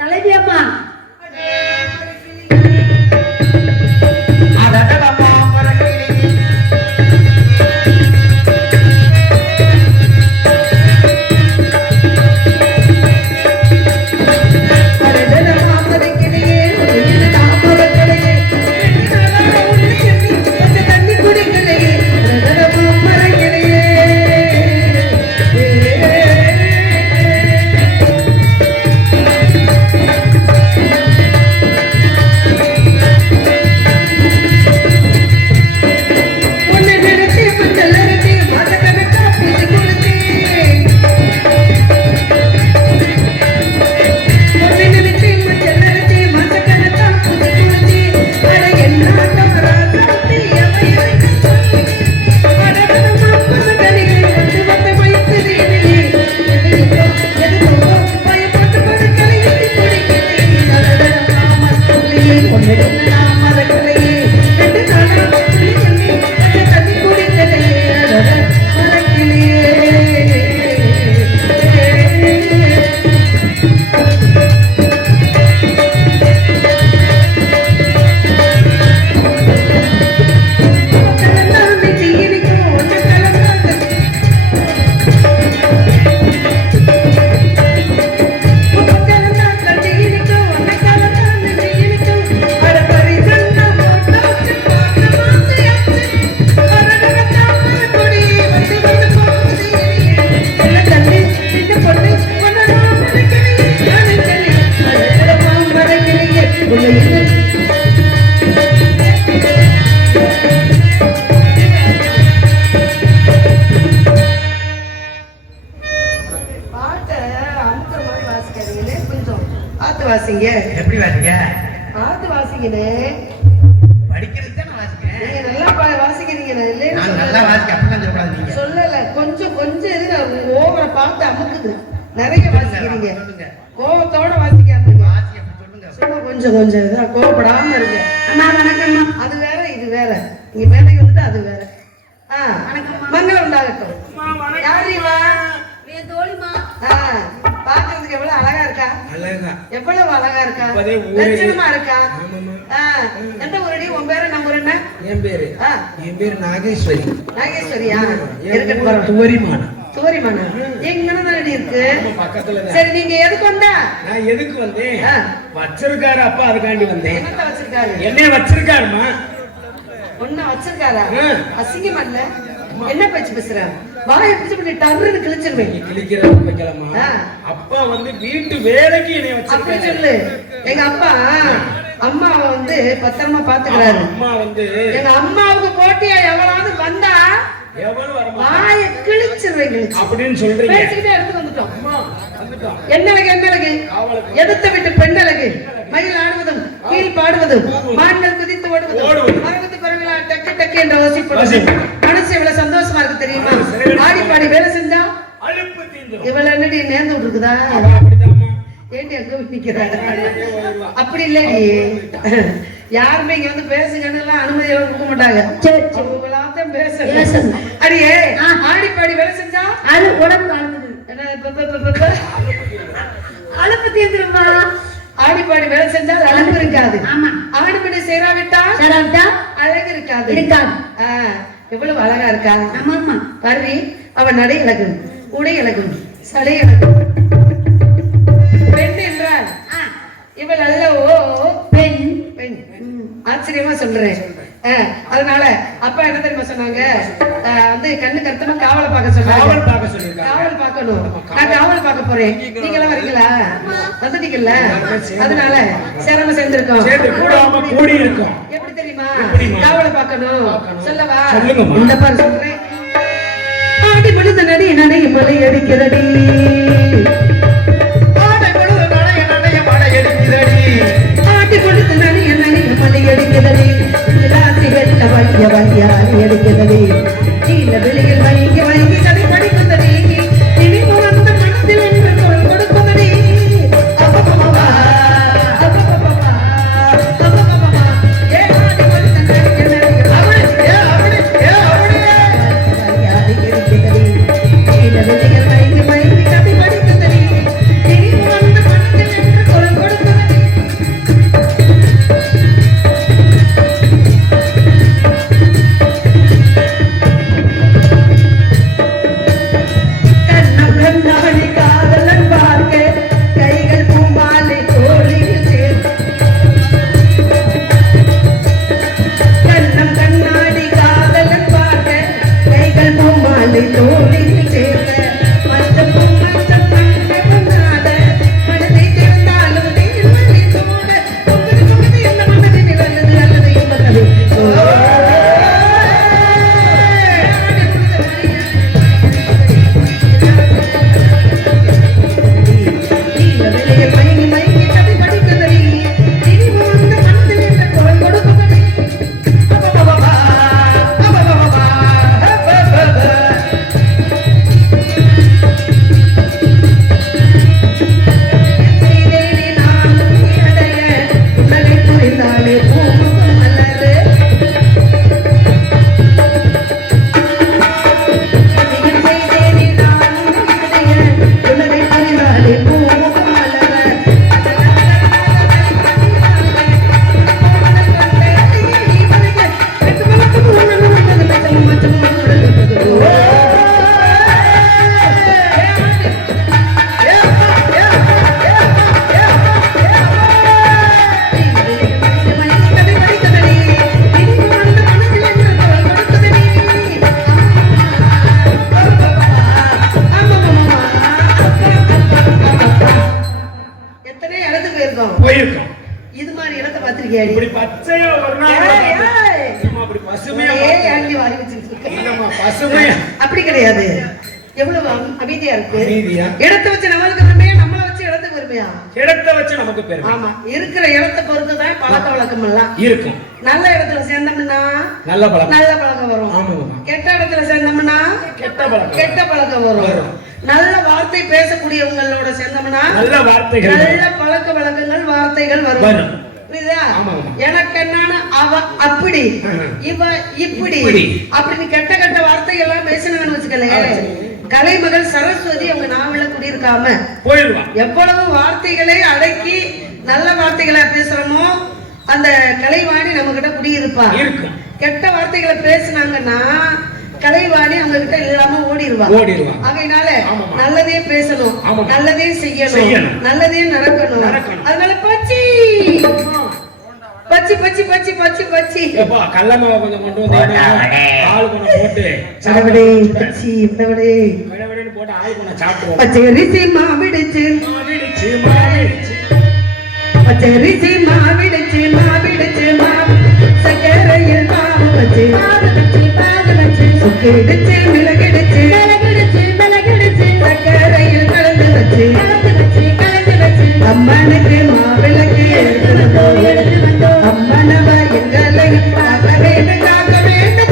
தலைவி அம்மா வாசிங்க. எப்படி வாசிங்க? பார்த்து வாசிங்கனே. படிக்கிறது தான வாசிக்கிறேன். நீங்க நல்லா வாசிக்கிறீங்க. நான் இல்லைன்னு நான் நல்லா வாசிக்க அப்பதான் சொல்லக்கூடாது நீங்க. சொல்லல. கொஞ்சம் இது ஓவர பார்த்து அமுக்குது. நிறைய வாசிக்கிறீங்க. கோவத்தோட வாசிக்காதீங்க. வாசி அப்படி சொல்லுங்க. சும்மா கொஞ்சம் இதா கோவப்படாம இருங்க. அம்மா வணக்கம். அது வேற இது வேற. நீங்க மேடைக்கு வந்துட்டு அது வேற. மங்களம் உண்டாகட்டும். யாரு இவா? என் தோழிமா. பாக்குறதுக்கு எவ்வளவு அழகா இருக்கா? அழகா. எவ்வளவு அழகா இருக்கா? லட்சணமா இருக்கா? எந்த ஊரடி? உன் பேரு நம்ம ஊர் என்ன? என் பேரு நாகேஸ்வரி. நாகேஸ்வரியா? இருக்கட்டும் பாருங்க. துவரிமானா? எங்கன்னு இருக்கு? பக்கத்துல. சரி, நீங்க எதுக்கு வந்தா? நான் எதுக்கு வந்தேன்? வச்சிருக்காரு அப்பா, அதுக்காண்டி வந்தேன். என்னத்த வச்சிருக்காரு? என்ன வச்சிருக்காருமா? ஒன்ன வச்சிருக்காரா? அசிங்கமா இல்ல? என்ன பேச்சு பேசுற? வாயை பிடிச்சு பண்ணி டர்ன்னு கிழிச்சிருவேன். கிழிக்கிறது வைக்கலாமா? அப்பா வந்து வீட்டு வேலைக்கு என்னை வச்சு அப்படி சொல்லு. எங்க அப்பா அம்மாவை வந்து பத்திரமா பாத்துக்கிறாரு. அம்மா வந்து எங்க அம்மாவுக்கு போட்டியா எவ்வளவு வந்தா வாயை கிழிச்சிருவேன் அப்படின்னு சொல்றீங்க. பேசிக்கிட்டே எடுத்து வந்துட்டோம். என்னழகு என்னழகு? எதிர்த்த விட்டு பெண்ணழகு. மயில் ஆடுவதும் கீழ் பாடுவதும் மான்கள் குதித்து ஓடுவதும் மரகத்து குரங்களா டக்கு டக்கு என்ற ஓசிப்படுவது மனசு எவ்வளவு சந்தோஷமா இருக்கு தெரியுமா? ஆடி பாடி வேலை செஞ்சா இவள என்னடி நேர்ந்து விட்டுருக்குதா? ஏண்டி எங்க நிக்கிறாங்க? அப்படி இல்லடி. யாருமே இங்க வந்து பேசுங்கன்னு அனுமதி எல்லாம் கொடுக்க மாட்டாங்க. பேச அடியே ஆடி பாடி வேலை செஞ்சா அது உடம்பு அழுப்பு தீர்ந்துருமா? ஆடி பாடி வேலை செஞ்சால் அழகு இருக்காது. ஆமா. ஆடி பாடி சேராவிட்டா அழகு இருக்காது. எவ்வளவு அழகா இருக்கா? ஆமா. பருவி அவன் நடை அழகு, உடை அழகு, சடை அழகு. பெண் என்றால் இவள் அல்லவோ பெண். பெண் ஆச்சரியமா சொல்றேன். அதனால அப்பா என்ன தெரியுமா சொன்னாங்க? வந்து கண்ணு கருத்தமா காவலை பார்க்க சொன்னாங்க. காவல் பார்க்கணும். நான் காவல் பார்க்க போறேன். நீங்க எல்லாம் வரீங்களா? வந்துட்டீங்கல்ல? அதனால சேராம சேர்ந்திருக்கோம். எப்படி தெரியுமா? காவலை பார்க்கணும். சொல்லவா? இந்த பாரு சொல்றேன். ஆடி பொழுது நடி நடைய மலை அடிக்கிறடி. ஆடி பொழுது நடைய நடைய மலை அடிக்கிறடி. எடுக்கிறதே நீல வெளியில் வைங்கி வைங்கி கதை படிக்கிறதே. இனி உணர்ந்த மனத்தில் என்று குரல் கொடுப்பதே. அப்பப்பா அப்பப்பா அப்பப்பா ஏகாடி வந்து நீல வெளியில் வைங்கி வைங்கி கதை படிக்கிறதே. போயிருக்கோம் போயிருக்கோம். இது மாதிரி இடத்தை பார்த்திருக்கியா இப்படி பச்சையா ஒரு நாள் சும்மா அப்படி பசுமையா அங்கே வாரி வச்சிருக்கேன் இல்லம்மா, பசுமையா அப்படி கிடையாது. எவ்வளவு அமைதியா இருக்கு. அமைதியா இடத்தை வச்சு நம்மளுக்கு பெருமையா, நம்மளை வச்சு இடத்துக்கு பெருமையா? இடத்தை வச்சு நமக்கு பெருமை. ஆமா, இருக்கிற இடத்தை பொறுத்து தான் பழக்க வழக்கம் எல்லாம் இருக்கும். நல்ல இடத்துல சேர்ந்தோம்னா நல்ல பழக்கம், நல்ல பழக்கம் வரும். ஆமாமா. கெட்ட இடத்துல சேர்ந்தோம்னா கெட்ட பழக்கம், கெட்ட பழக்கம் வரும். நல்ல வார்த்தை பேசக்கூடியவங்களோட சேர்ந்தோம்னா நல்ல வார்த்தைகள், நல்ல பழக்க வழக்கங்கள் வார்த்தைகள் வரும். புரியுதா? எனக்கு என்னன்னா அவ அப்படி இவ இப்படி அப்படின்னு கெட்ட கெட்ட வார்த்தைகள் எல்லாம் பேசினாங்கன்னு வச்சுக்கல, கலைமகள் சரஸ்வதி அவங்க நாவல குடியிருக்காம போயிடுவா. எவ்வளவு வார்த்தைகளை அடக்கி நல்ல வார்த்தைகளை பேசுறோமோ அந்த கலைவாணி நம்ம கிட்ட குடியிருப்பா. கெட்ட வார்த்தைகளை பேசினாங்கன்னா கலைவாணி அவங்க கிட்ட இல்லாம ஓடிடுவா. அதனால நல்லதே பேசணும், நல்லதே செய்யணும், நல்லதே நடக்கணும். அதனால பச்சி பச்சி பச்சி பச்சி பச்சி பச்சி கல்லமாவை கொஞ்சம் கொண்டு வந்து ஆள் கொஞ்சம் போட்டு பச்சி விடவிடே போட்டு ஆள் கொஞ்சம் சாப்பிடுவோம். பச்சரிசி மாவிடுச்சு மாவிடுச்சு மாவிடுச்சு பச்சரிசி மாவிடுச்சு மாவிடுச்சு சக்கரையில் பாவு வச்சு சுக்கிடுச்சு மிளகிடுச்சு மிளகிடுச்சு சக்கரையில் கலந்து வச்சு அம்மனுக்கு மாவிளக்கு எடுத்து வந்தோம். அம்மனவ எங்களை காக்க வேண்டும் காக்க வேண்டும்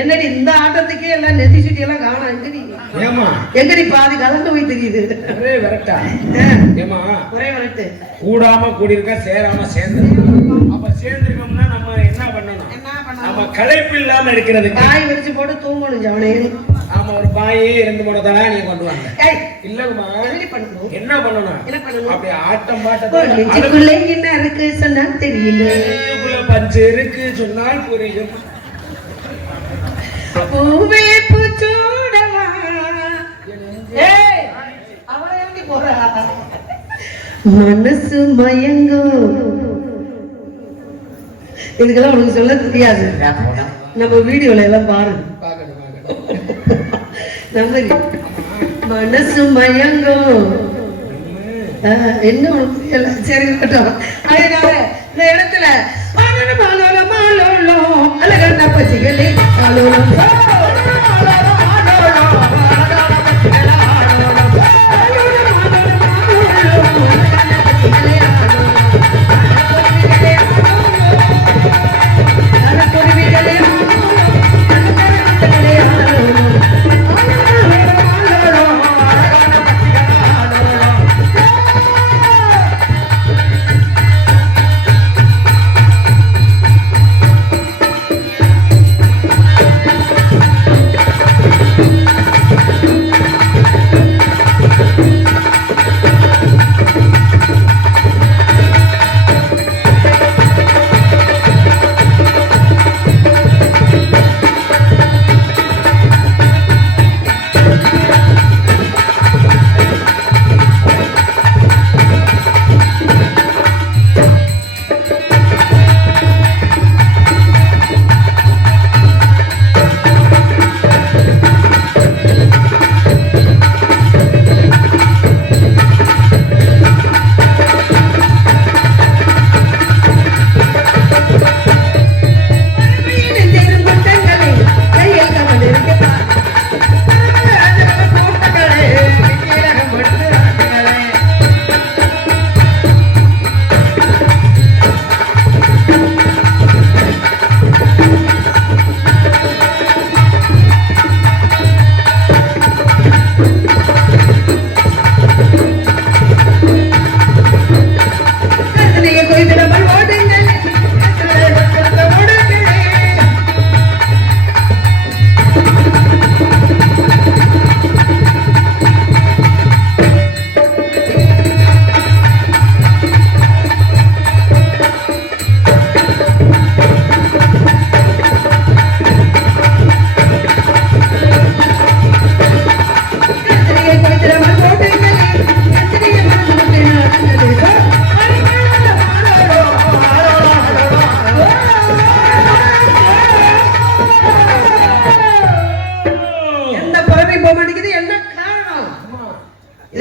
என்னடி இந்த ஆட்டத்துக்கே எல்லாம் நெத்தி சுட்டி எல்லாம் காணோம். எங்கடி பாதி கலந்து போய் தெரியுது. ஒரே விரட்டா ஒரே விரட்டு. கூடாம கூடியிருக்கா, சேராம சேர்ந்து. அப்ப சேர்ந்துருக்கோம்னா நம்ம என்ன பண்ணணும்? நம்ம களைப்பு இல்லாம இருக்கிறது பாய் விரிச்சு போட்டு தூங்கணும் ஜவனே. ஆமா, ஒரு பாயே இருந்து போனதால நீங்க கொண்டு வாங்க. இல்லம்மா, என்ன பண்ணணும்? அப்படி ஆட்டம் பாட்டத்துக்குள்ள என்ன இருக்கு சொன்னா தெரியல, பஞ்சு இருக்கு சொன்னால் புரியும். பூவே பூச்சூடவா அவளையாண்டி போறா மனசு மயங்கும். இதுக்கெல்லாம் உனக்கு சொல்ல தெரியாது. நம்ம வீடியோல எல்லாம் பாரு. மனசு மயங்கும் என்ன உனக்கு சரி இருக்கட்டும். அதனால இந்த இடத்துல அழகா பச்சிகளே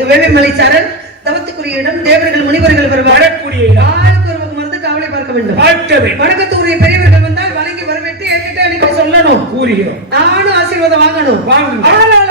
வேள்விமலை சாரல் தவத்துக்குரிய இடம், தேவர்கள் முனிவர்கள் வருவார். வரக்கூடிய இடம். ஆளுக்கு ஒரு பக்கம் இருந்து காவலை பார்க்க வேண்டும். பார்க்க வேண்டும். வணக்கத்துக்குரிய பெரியவர்கள் வந்தால் வணங்கி வரவேற்று ஏற்றுட்டு எனக்கு சொல்லணும். கூறுகிறோம். நானும் ஆசீர்வாதம் வாங்கணும். வாங்குங்க. ஆனால்